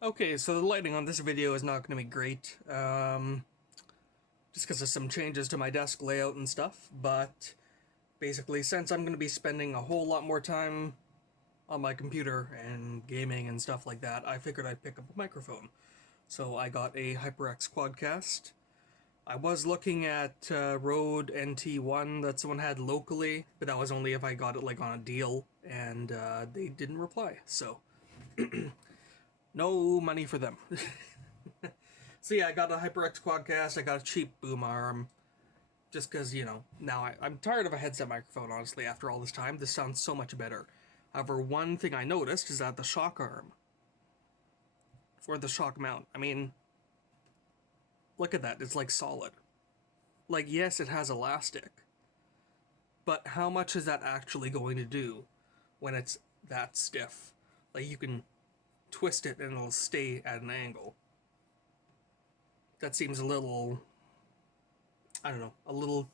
Okay, so the lighting on this video is not going to be great, just because of some changes to my desk layout and stuff, but basically since I'm going to be spending a whole lot more time on my computer and gaming and stuff like that, I figured I'd pick up a microphone. So I got a HyperX Quadcast. I was looking at Rode NT1 that someone had locally, but that was only if I got it like on a deal, and they didn't reply, so no money for them. So yeah, I got a HyperX Quadcast, I got a cheap boom arm, just because, now I'm tired of a headset microphone, honestly, after all this time. This sounds so much better. However, one thing I noticed is that the shock arm, for the shock mount, I mean, look at that, it's like solid. Like, yes, it has elastic, but how much is that actually going to do when it's that stiff? Like, you can twist it and it'll stay at an angle. That seems a little, I don't know, a little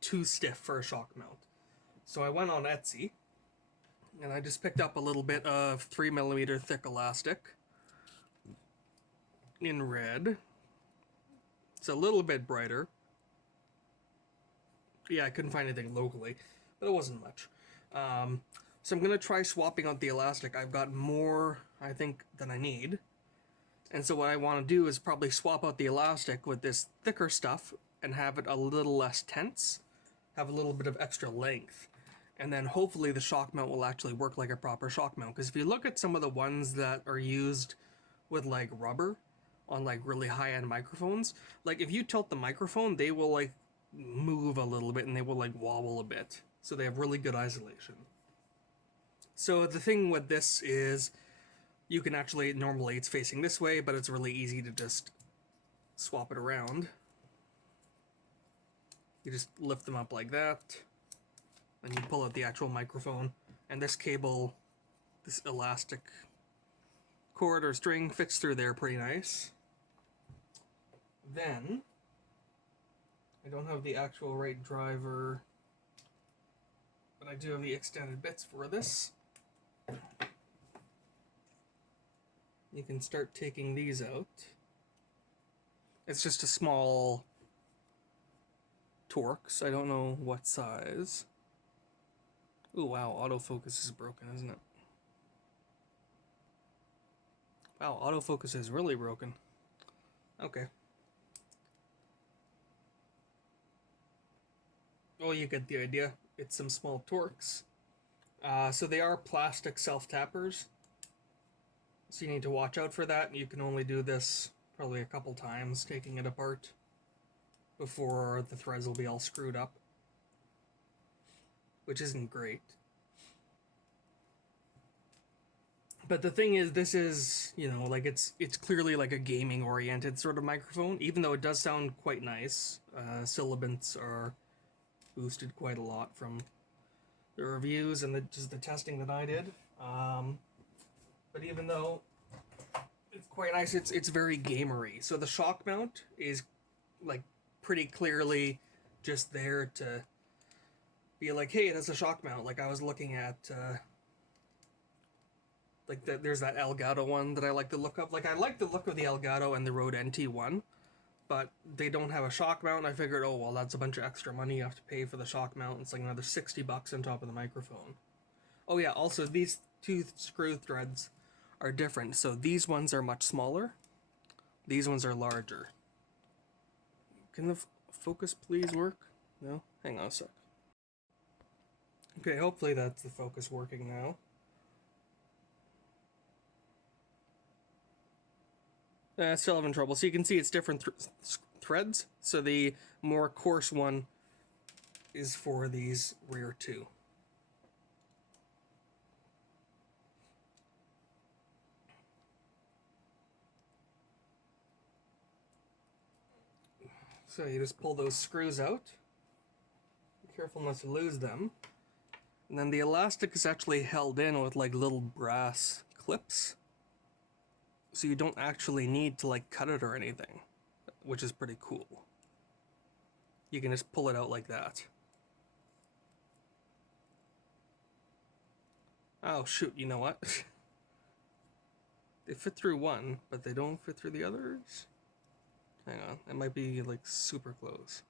too stiff for a shock mount. So I went on Etsy, and I just picked up a little bit of 3mm thick elastic in red. It's a little bit brighter. Yeah, I couldn't find anything locally, but it wasn't much. So I'm going to try swapping out the elastic. I've got more, I think, than I need. And so what I want to do is probably swap out the elastic with this thicker stuff and have it a little less tense, have a little bit of extra length. And then hopefully the shock mount will actually work like a proper shock mount. Because if you look at some of the ones that are used with like rubber on like really high-end microphones, like if you tilt the microphone, they will like move a little bit and they will like wobble a bit. So they have really good isolation. So the thing with this is you can actually, normally it's facing this way, but it's really easy to just swap it around. You just lift them up like that, and you pull out the actual microphone, and this cable, this elastic cord or string fits through there pretty nice. Then, I don't have the actual right driver, but I do have the extended bits for this. You can start taking these out. It's just a small Torx. I don't know what size. Ooh, wow, autofocus is broken, isn't it? Wow, autofocus is really broken. Okay. Well, you get the idea. It's some small Torx. So they are plastic self-tappers. So you need to watch out for that. You can only do this probably a couple times, taking it apart, before the threads will be all screwed up, which isn't great. But the thing is, this is, like it's clearly like a gaming-oriented sort of microphone, even though it does sound quite nice. Syllabants are boosted quite a lot from the reviews and just the testing that I did. But even though it's quite nice, it's very gamery. So the shock mount is like pretty clearly just there to be like, hey, it has a shock mount. Like I was looking at, there's that Elgato one that I like the look of. Like I like the look of the Elgato and the Rode NT1, but they don't have a shock mount. I figured, oh well, that's a bunch of extra money you have to pay for the shock mount. It's like another $60 on top of the microphone. Oh yeah, also these two screw threads are different. So these ones are much smaller. These ones are larger. Can the focus please work? No? Hang on a sec. Okay, hopefully that's the focus working now. Still having trouble. So you can see it's different threads. So the more coarse one is for these rear two. So you just pull those screws out. Be careful not to lose them. And then the elastic is actually held in with like little brass clips. So you don't actually need to like cut it or anything, which is pretty cool. You can just pull it out like that. Oh shoot, you know what? They fit through one, but they don't fit through the others? Hang on, it might be like super close.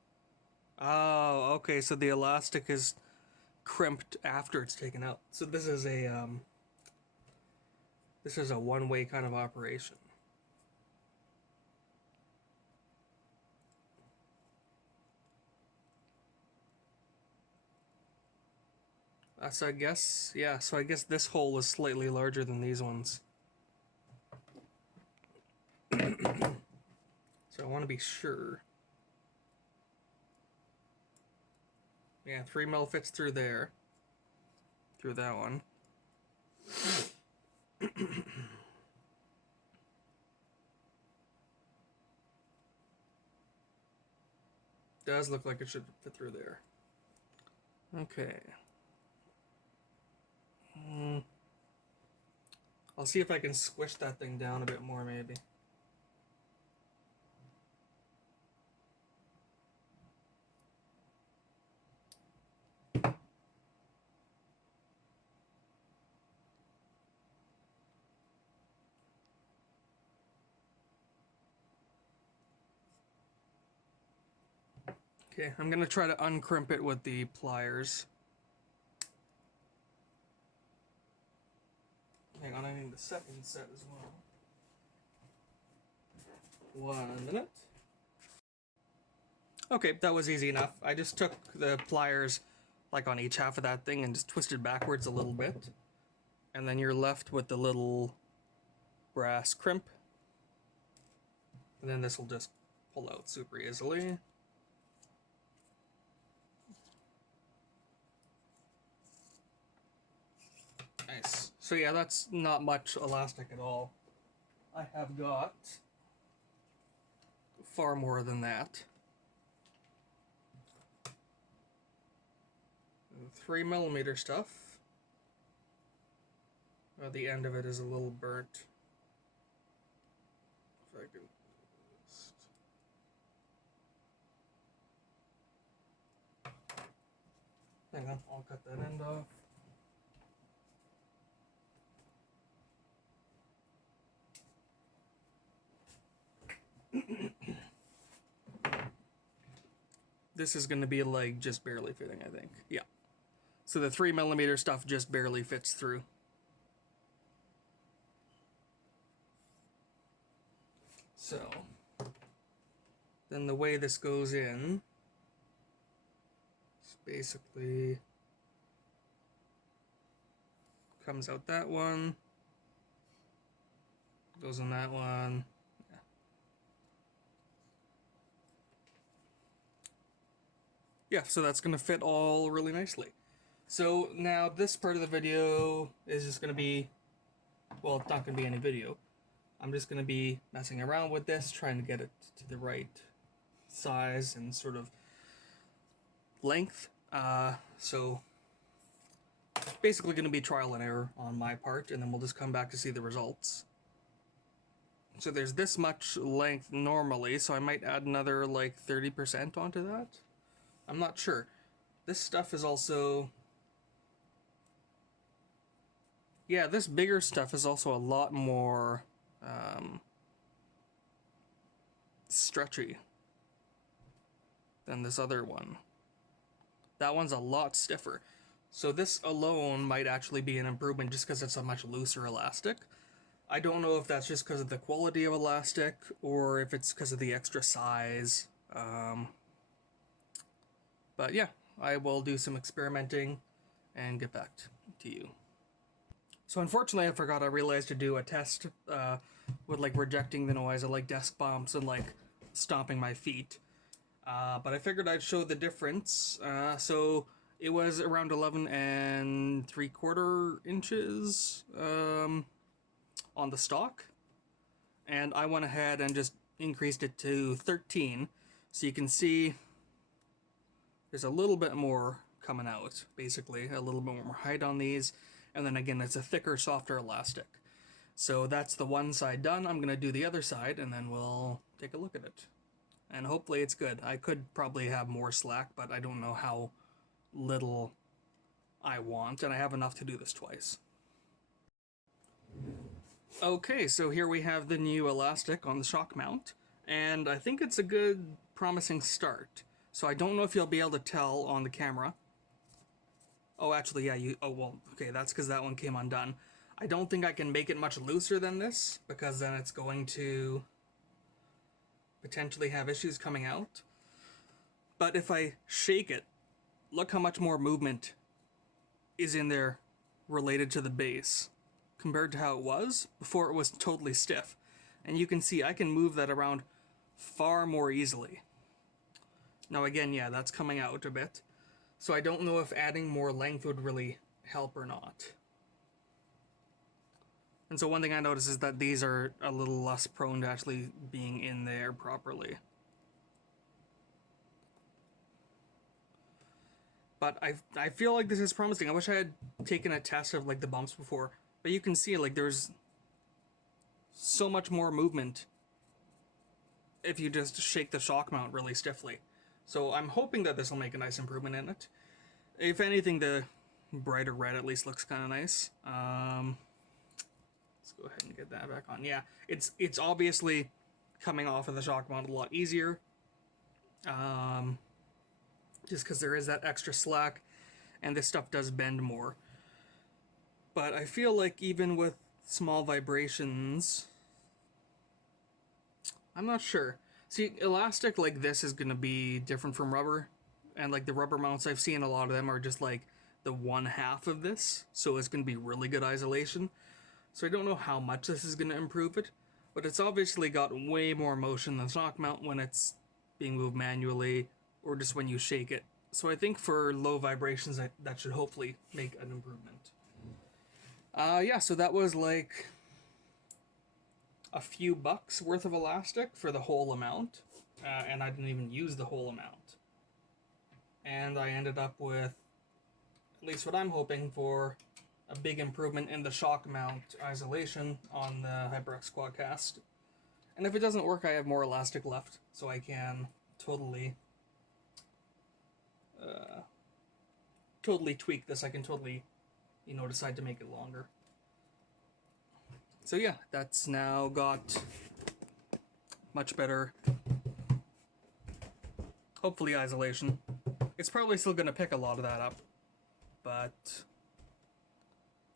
Oh, okay, so the elastic is crimped after it's taken out. So this is a one-way kind of operation. So I guess, yeah, so I guess this hole is slightly larger than these ones. So I want to be sure. Yeah, 3mm fits through there. Through that one. Does look like it should fit through there. Okay. I'll see if I can squish that thing down a bit more, maybe. Okay, I'm gonna try to uncrimp it with the pliers. Hang on, I need the second set as well. 1 minute. Okay, that was easy enough. I just took the pliers, like on each half of that thing, and just twisted backwards a little bit. And then you're left with the little brass crimp. And then this will just pull out super easily. Nice. So yeah, that's not much elastic at all. I have got far more than that. 3mm stuff. The end of it is a little burnt. If I can just... Hang on, I'll cut that end off. This is going to be like just barely fitting, I think. Yeah. So the 3mm stuff just barely fits through. So then the way this goes in is basically comes out that one, goes on that one. Yeah, so that's going to fit all really nicely. So now this part of the video is just going to be, well, it's not going to be any video. I'm just going to be messing around with this, trying to get it to the right size and sort of length. So basically going to be trial and error on my part, and then we'll just come back to see the results. So there's this much length normally, so I might add another like 30% onto that. I'm not sure. This stuff is also... Yeah, this bigger stuff is also a lot more stretchy than this other one. That one's a lot stiffer. So this alone might actually be an improvement just because it's a much looser elastic. I don't know if that's just because of the quality of elastic or if it's because of the extra size. But yeah, I will do some experimenting and get back to you. So unfortunately I realized to do a test with like rejecting the noise of like desk bumps and like stomping my feet. But I figured I'd show the difference. So it was around 11 3/4 inches on the stock. And I went ahead and just increased it to 13. So you can see there's a little bit more coming out, basically. A little bit more height on these. And then again, it's a thicker, softer elastic. So that's the one side done. I'm going to do the other side, and then we'll take a look at it. And hopefully it's good. I could probably have more slack, but I don't know how little I want, and I have enough to do this twice. Okay, so here we have the new elastic on the shock mount, and I think it's a good, promising start. So I don't know if you'll be able to tell on the camera. Oh, actually, yeah, oh, well, okay, that's because that one came undone. I don't think I can make it much looser than this, because then it's going to potentially have issues coming out. But if I shake it, look how much more movement is in there related to the base compared to how it was before it was totally stiff. And you can see I can move that around far more easily. Now again, yeah, that's coming out a bit. So I don't know if adding more length would really help or not. And so one thing I noticed is that these are a little less prone to actually being in there properly. But I feel like this is promising. I wish I had taken a test of like the bumps before. But you can see like there's so much more movement if you just shake the shock mount really stiffly. So I'm hoping that this will make a nice improvement in it. If anything, the brighter red at least looks kind of nice. Let's go ahead and get that back on. Yeah, it's obviously coming off of the shock mount a lot easier. Just because there is that extra slack, and this stuff does bend more. But I feel like even with small vibrations, I'm not sure. See, elastic like this is going to be different from rubber, and like the rubber mounts I've seen, a lot of them are just like the 1/2 of this, so it's going to be really good isolation. So I don't know how much this is going to improve it, but it's obviously got way more motion than shock mount when it's being moved manually or just when you shake it. So I think for low vibrations, that should hopefully make an improvement. Yeah, so that was like a few bucks worth of elastic for the whole amount, and I didn't even use the whole amount. And I ended up with, at least what I'm hoping for, a big improvement in the shock mount isolation on the HyperX Quadcast. And if it doesn't work, I have more elastic left, so I can totally tweak this. I can totally, decide to make it longer. So yeah, that's now got much better, hopefully, isolation. It's probably still going to pick a lot of that up, but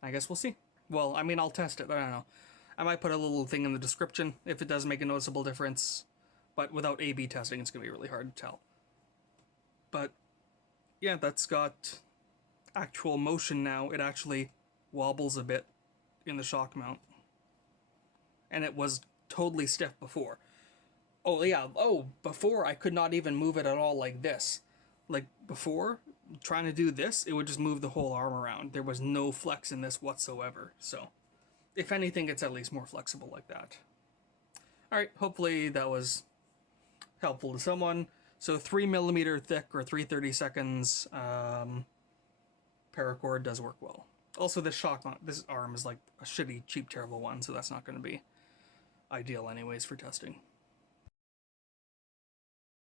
I guess we'll see. Well, I mean, I'll test it, but I don't know. I might put a little thing in the description if it does make a noticeable difference, but without A/B testing, it's going to be really hard to tell. But yeah, that's got actual motion now. It actually wobbles a bit in the shock mount. And it was totally stiff before. Oh yeah, before I could not even move it at all like this. Like before, trying to do this, it would just move the whole arm around. There was no flex in this whatsoever. So, if anything, it's at least more flexible like that. Alright, hopefully that was helpful to someone. So 3mm thick or 3/32 paracord does work well. Also, this arm is like a shitty, cheap, terrible one, so that's not going to be ideal anyways for testing.